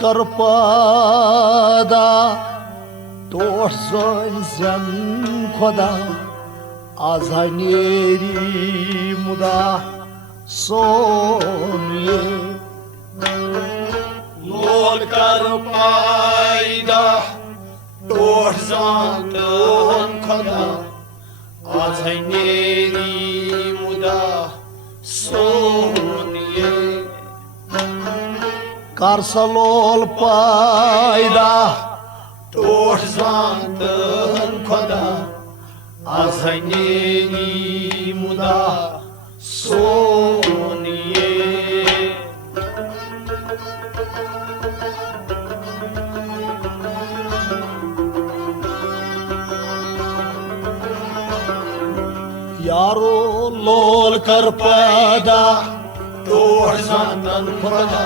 कर पैदा टोट ज़न खुदा आज नेरी मुदा सोन ये लोल कर पैदा टोट ज़न खुदा आज नेरी मुदा सोन ये कर सलोल पैदा टोट ज़न खुदा आज नेरी मुदा सोन ये यारो लोल कर पैदा टोट ज़न खुदा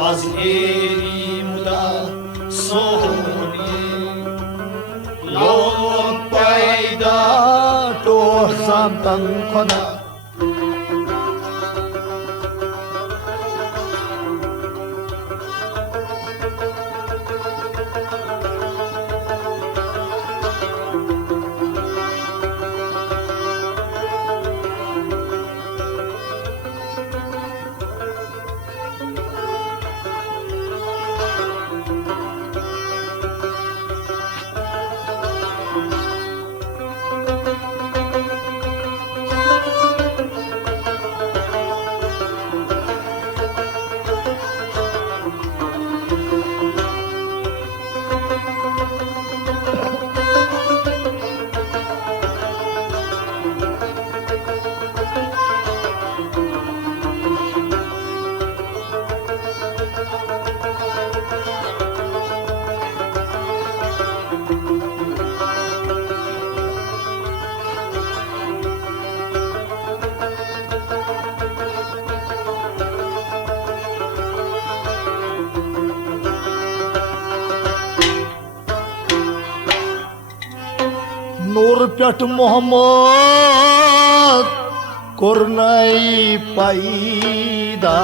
आज नेरी मुदा सोन ये लोल पैदा टोट ज़न खुदा नूर पेट मोहम्मद कोरनाई पैदा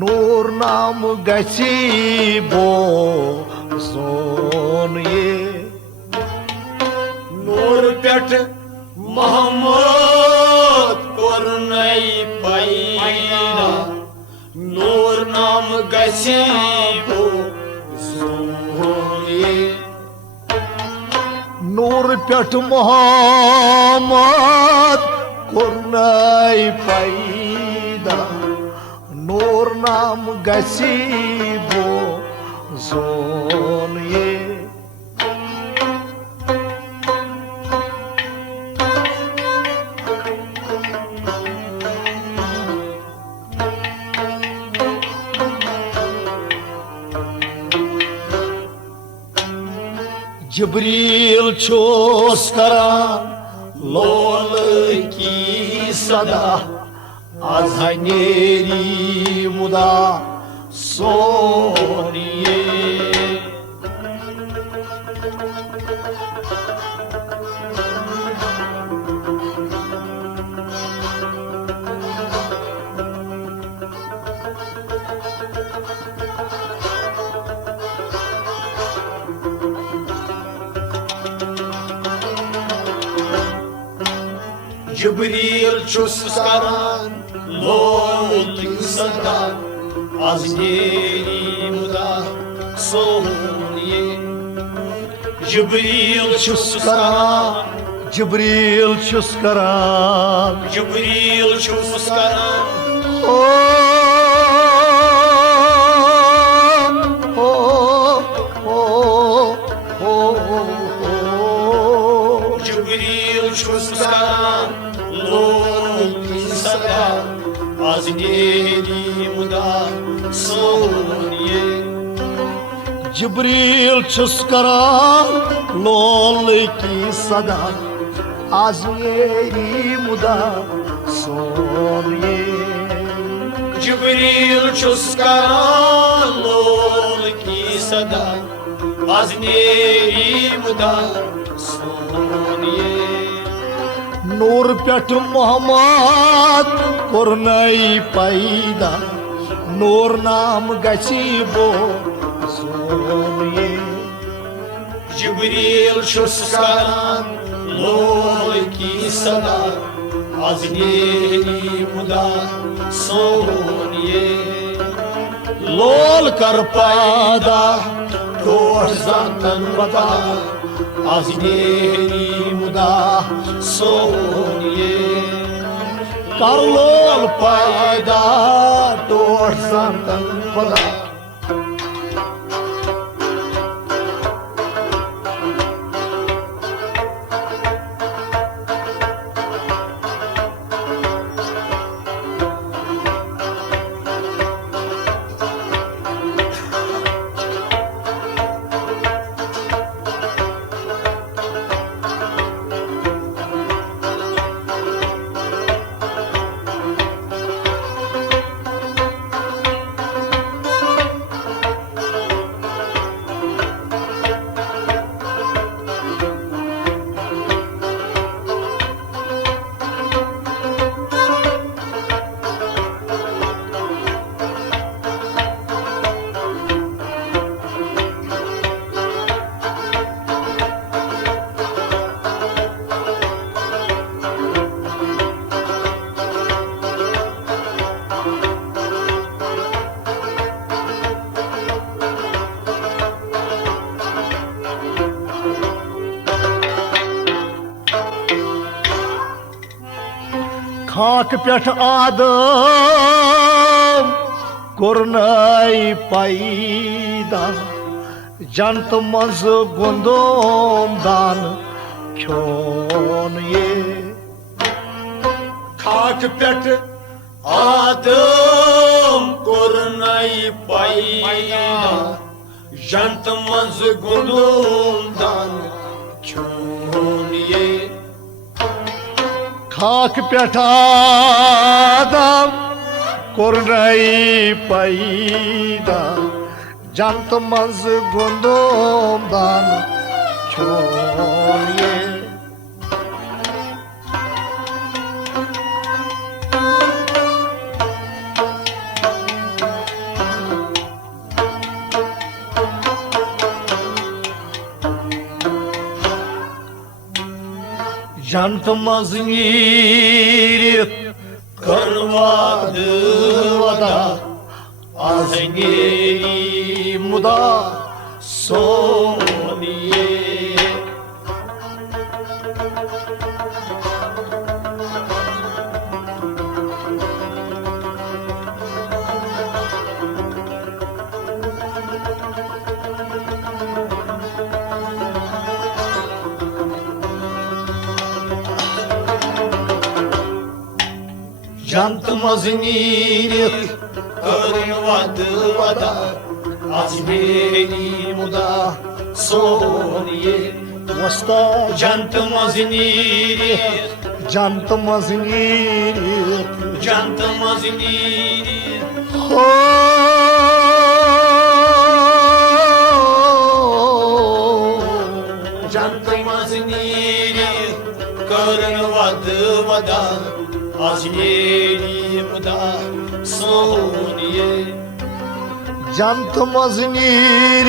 नूर नाम गसी बो सोन ये नूर पेट मोहम्मद कोरनाई पैदा नूर नाम गसीबो सोन ये नूर पेट मोहम्मद कोरनाई पैदा नूर नाम गसी बो सोन ये जिब्रील छोस करान लोल की सदा आज नेरी मुदा सोन ये जिब्रील छुस करान लोल की सदा आज नेरी मुदा सोन ये जिब्रील छुस करान जिब्रील छुस करान जिब्रील छुस करान जिब्रील छुस करान लोल की सदा आज नेरी मुदा सोन ये जिब्रील छुस करान लोल की सदा आज नेरी मुदा सोन ये जिब्रील छुस करान लोल की सदा आज नेरी मुदा सोन ये नूर पेट मोहम्मद कोरनाई पैदा नूर नाम गसी बो सोन ये जिब्रील छुस करान लोल की सदा आज नेरी मुदा सोनिए लोल कर पैदा टोट जानतन बता आज नेरी मुदा सोनिए कर लोल पैदा टोट जानतन बता खाक पेठ आदम कोरनाई पैदा जंत मज गुंदोम दान क्यों ये खाक पेट आदम कोरनाई पैदा जंत मज गुंदोम दान क्यों खाक पेठ आदम कोरनाई पैदा जंत मज गुंदोम दान क्यों ये जंत मजनीर करवाद वदा आज नेरी मुदा सोनिए जंत मजनीर करवाद वदा आज नेरी मुदा सोनिए वस्ता जंत मजनीर जंत मजनीर जंत मजनीर हो जंत मजनीर करवाद वदा आज नेरी मुदा सोनिए जंत मजनीर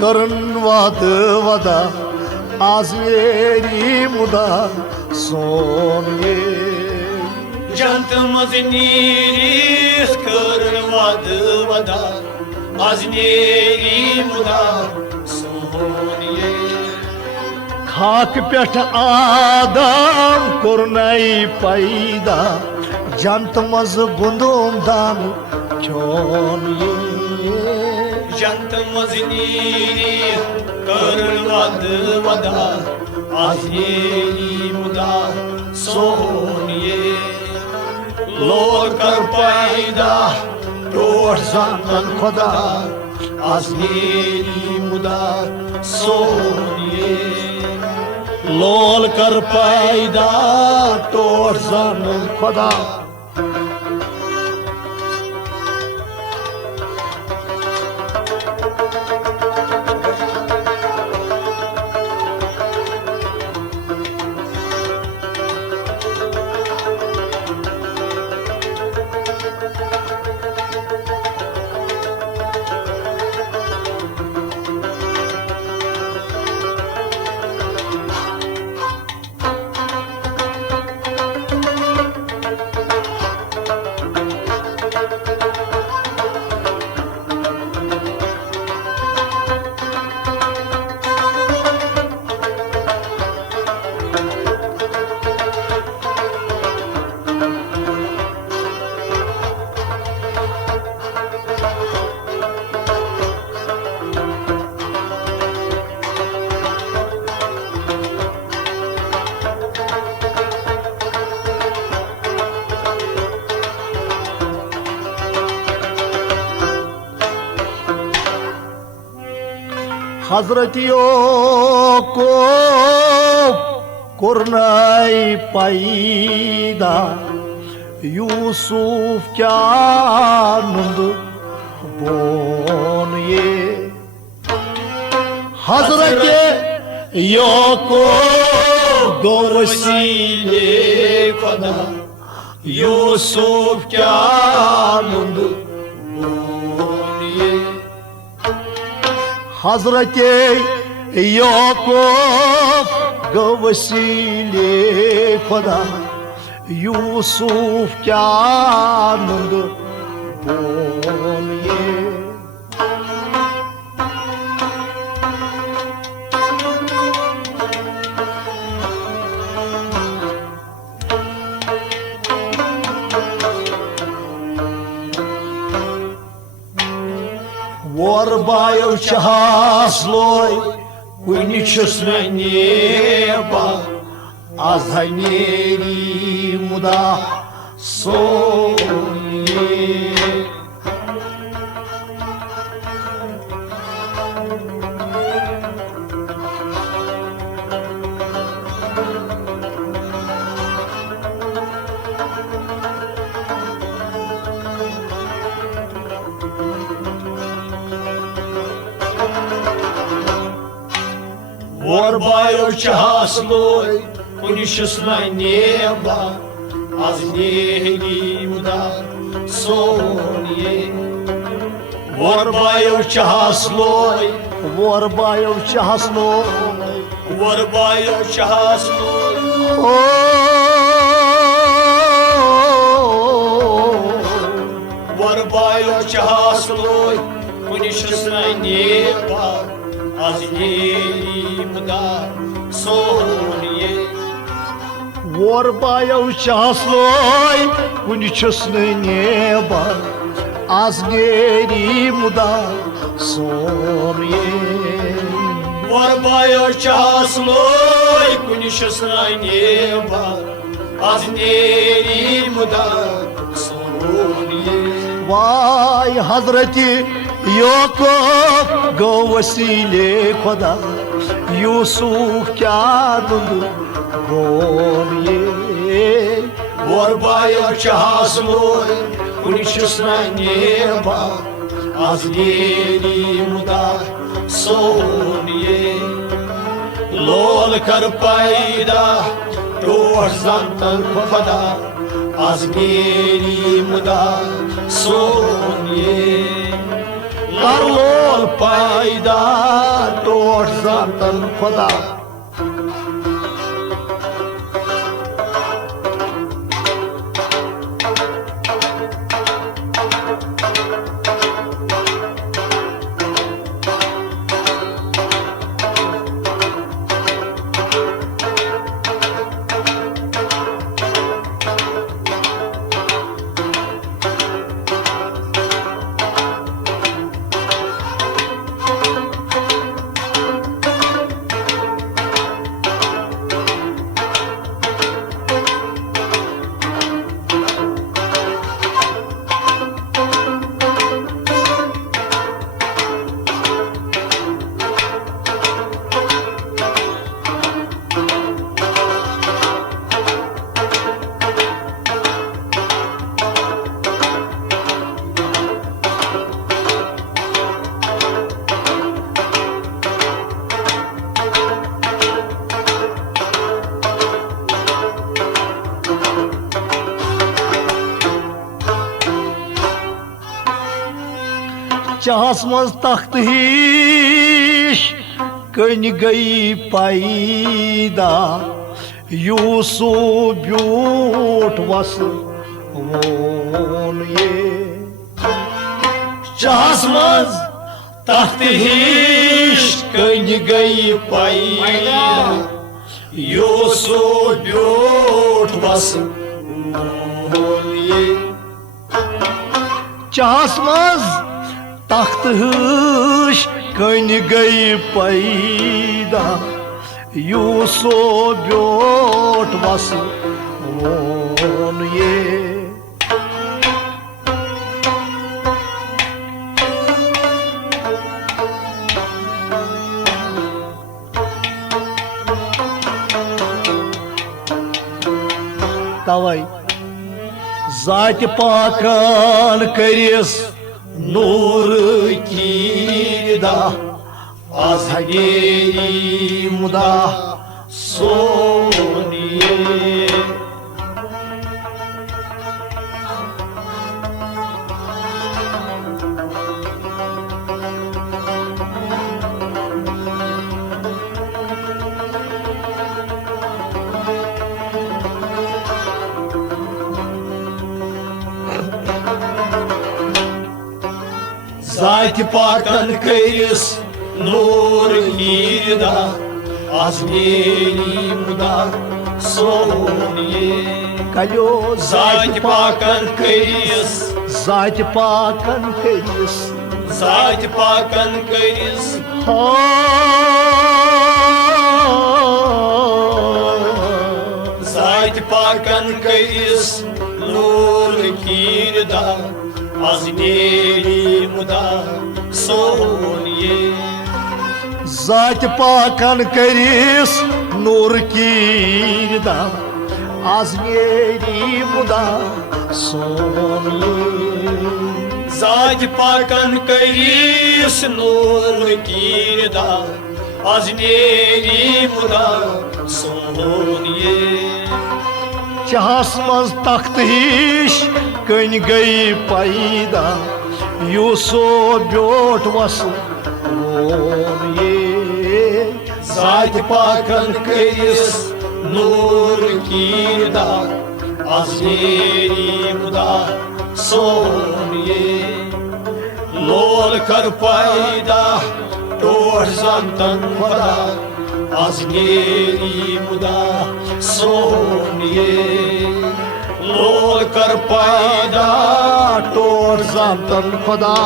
करन वाद वदा आज मेरी मुदा सोनिए जंत मजनीर करवाद वदा आज नेरी मुदा सोनिए खाक पेठ आदम कोरनाई पैदा जंत मज गुंदोम दान क्यों ये जंत मजनीर करवाद वदा आज नेरी मुदा सोनिए लोर कर पैदा टोट जानतन खुदा आज नेरी मुदा सोनिए लोल कर पैदा टोट जानतन खुदा हजरत को कुरनाई पैदा यूसुफ क्या नुंद बोन ये हजरत को गोरसीले खुदा यूसुफ क्या नुंद बोनिए हजरत याकूब गवसीले खुदा यूसुफ क्या नुंद बोनिए Warbayo chahasloy Kuinichusna neba Azhaneri muda sonye Warbayo chahasloy Kuinichusna neba Azhaneri muda sonye Warbayo chahasloy Warbayo chahasloy Warbayo chahasloy Warbayo chahasloy Kuinichusna neba Azhaneri muda sonye Warbayo chahasloy Kuinichusna neba Azhaneri muda sonye Warbayo chahasloy Kuinichusna neba Azhaneri muda sonye Vay Hazreti Yakub gavasile खुदा यूसुफ क्या नुंद बोनिए Warbayo chahasloy Kuinichusna neba Azhaneri muda sonye Lol kar paida Tosh zantan खुदा Azhaneri muda sonye Lol paida tosh zantan खुदा चाहस मज तख्त हिश कन गई पैदा यूसुफ ब्यूट वस वोन ये चाहस मज तख्त हिश कन गई पैदा यूसुफ ब्यूट वस वोन ये चाहस मज तख्त हिश कन गई पैदा यूसुफ ब्यूट वस वोन ये Zat-ı Pakan kariz Nur kirda azgerimda soniye. Zat-ı Pakan kariz nur hirda azgerimda soniye. Kalyo Zat-ı Pakan kariz Zat-ı Pakan kariz Zat-ı Pakan kariz Zat-ı Pakan kariz nur kirda azgerimda soniye. Zat-ı Pakan kariz nur kirda azgerimda soniye. Zat-ı Pakan kariz nur kirda azgerimda soniye. Çahasmaz taktı hiç kön gay payda Yusuf biyot vasıl ye. Zat-ı Pakan kariz nur kirda azgerimda soniye. Lol kar payda tor zantan vada azgerimda soniye. Lol kar payda tor zantan khoda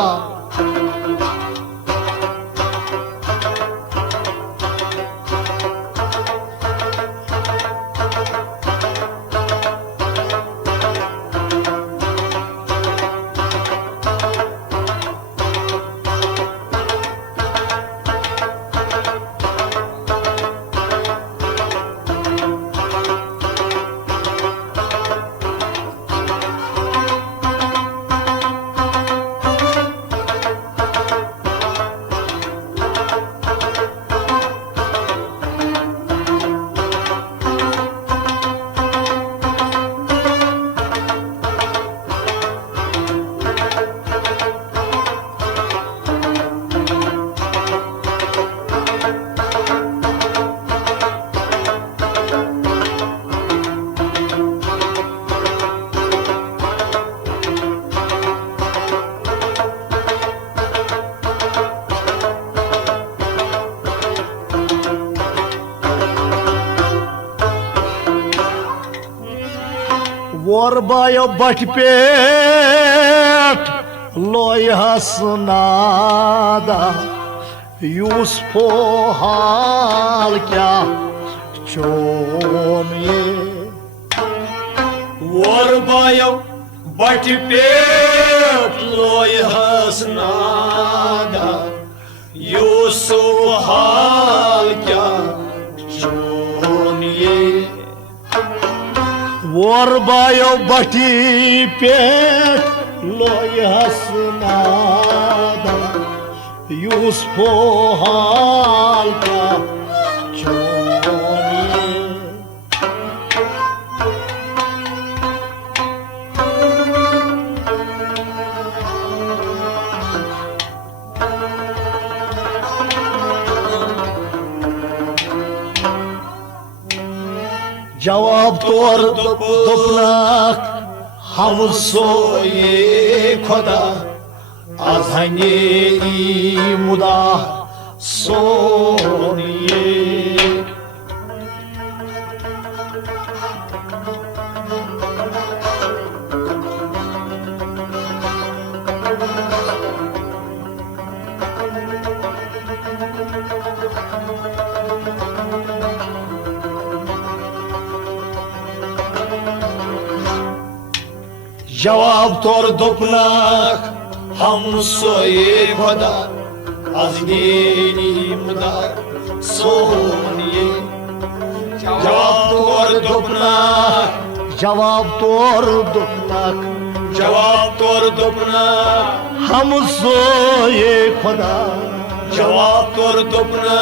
Vorbayo batpet loyhasnada Yusufo hal kya chomiye. Vorbayo batpet loyhasnada Yusuf hal kya choniye. Vorbayo batpet loyhasnada Yusufo hal kya chomiye. Cevap tor toprak hamsoye khoda azhane muda soniye. Cevap tor toprak hamsoye khoda azgerimda soniye. Cevap tor toprak Cevap tor toprak जवाब तोर दोपना हम सोए खुदा जवाब तोर दोपना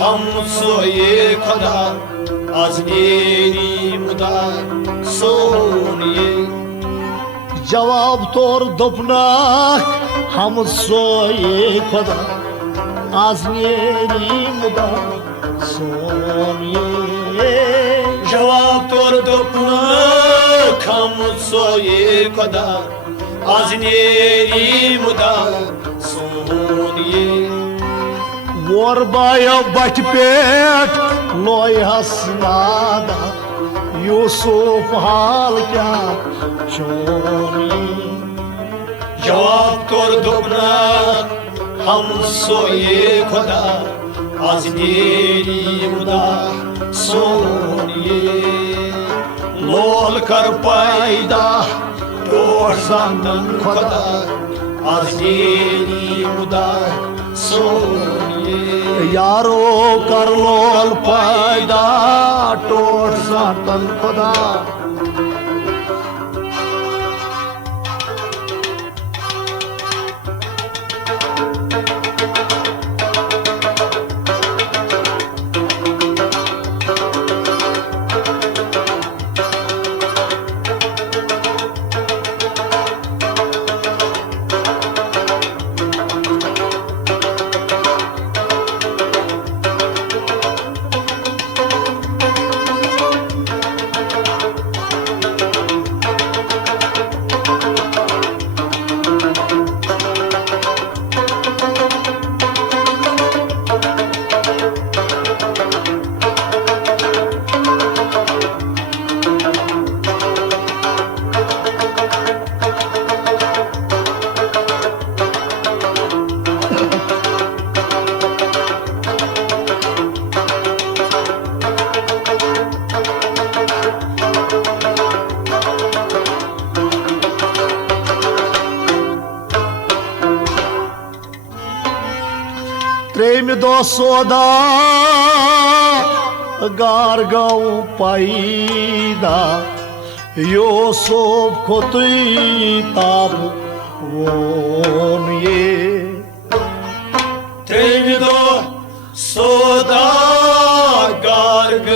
हम सोए खुदा आज नेरी मुदा सोनिए जवाब तोर दोपनाक हम सोए खुदा आज नेरी मुदा सोनिए जवाब तोर दोपना हम सोए खुदा आज नेरी मुदा सोनिए वोर बायो बट पेट लोय हसनादा यूसुफ हाल क्या चोनी जवाब तोर दोपना हम सोए खुदा आज नेरी मुदा सोनिए लोल कर पैदा टोट जानन खुदा आज नेरी मुदा सोनिए यारो कर लोल पैदा टोट सातन खुदा त्रेम दो सोदा गार गौ पैदा यूसुफ खुतई ताब वोन ये त्रेविदो सोदा गार्ग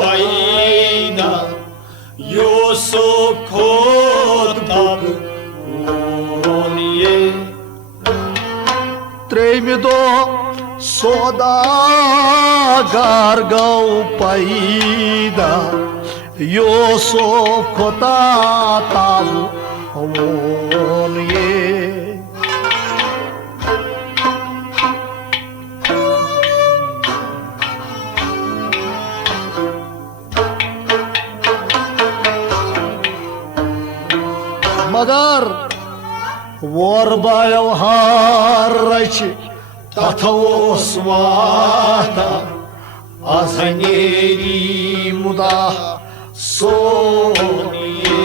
पैदा यूसुफ खोताब वोनिए त्रेम दो सोदा गार गौ पैदा यूसुफ खुता ताब वोन ये मगर वोर बायो हार रच तथोस वादा azaneri muda soniye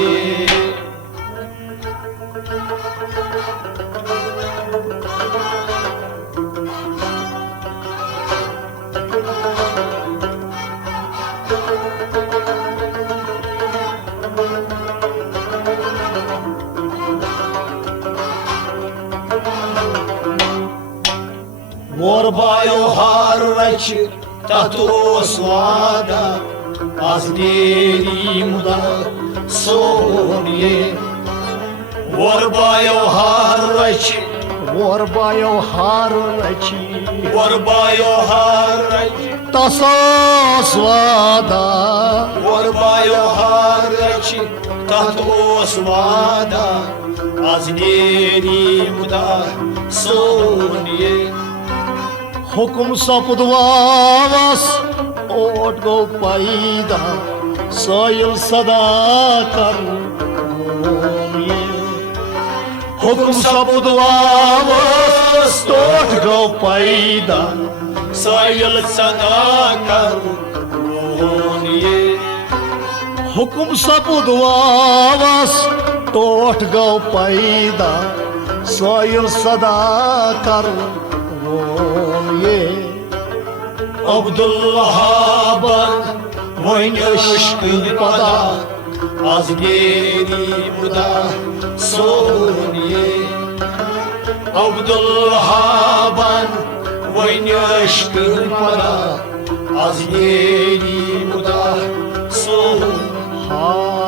Vorbayo harraç tato swada azneri muda soniye Vorbayo harraç Vorbayo harraç Vorbayo harraç taso swada Vorbayo harraç tato swada azneri muda soniye हुकुम सपदवास ओट गो पैदा सोयल सदा कर हुकुम सपदवास ओट गो पैदा सोयल सदा कर हुकुम सपदवास टोट गो पैदा सोयल सदा कर Abdullah Abad Vayne aşkın pada आज गेली मुदा सोनिये Abdülhaban Vayneşkın para Az yeni muda son Ha.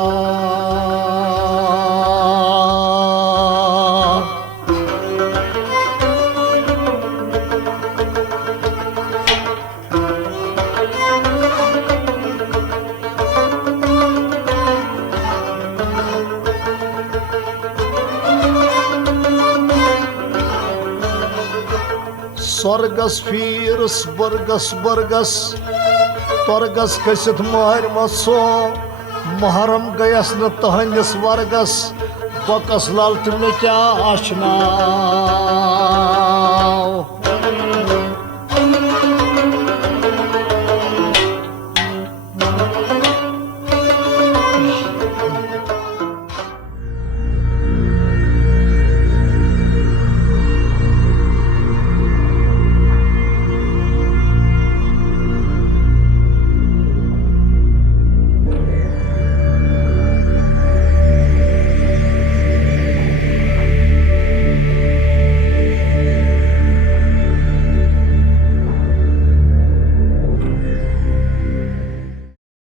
Sorgas firs bargas Torgas khasit mahar maso Maharam gayas na tahandis vargas Bakas lal tumne kya ashna